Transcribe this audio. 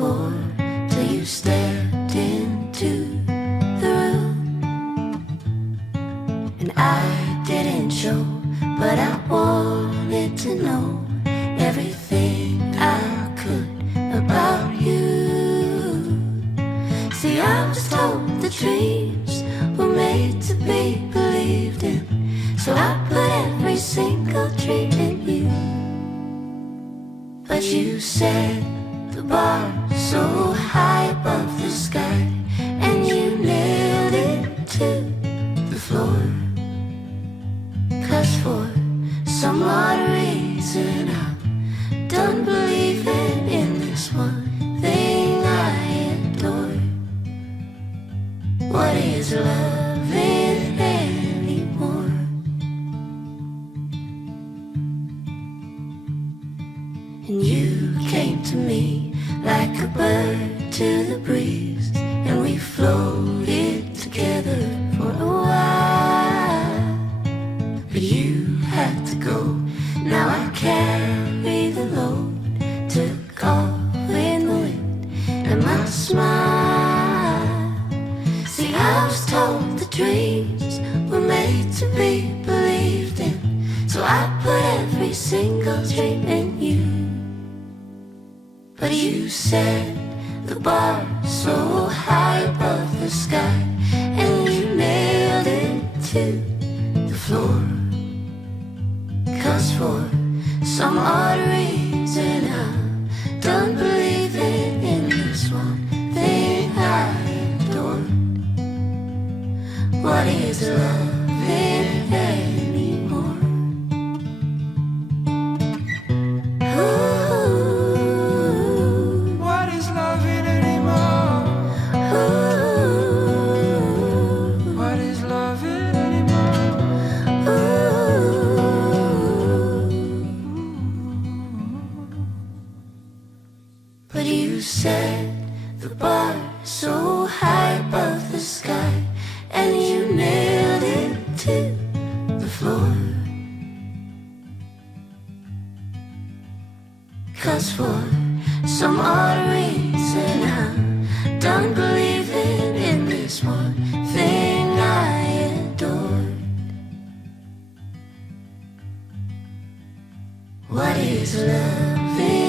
for till you stepped into the room. And I didn't show, but I wanted to know everything I could about you. See, I was told the dreams were made to be believed in, so I put every single dream in you. But you said the bar so high above the sky, and you nailed it to the floor. 'Cause for some odd reason I'm done believing in this one thing I adore. What is loving anymore? And you came to me like a bird to the breeze, and we floated together for a while. But you had to go, now I carry the load, took off in the wind and my smile. See, I was told the dreams were made to be believed in, so I put every single dream in you. But you said the bar so high above the sky, and you nailed it to the floor. 'Cause for some odd reason I'm done believing in this one thing I adored. What is loving anymore? What is loving anymore? What is loving anymore? But you said the bar so high above the sky, and you nailed it to the floor. 'Cause for some odd reason I'm done believing in this one thing I adored. What is loving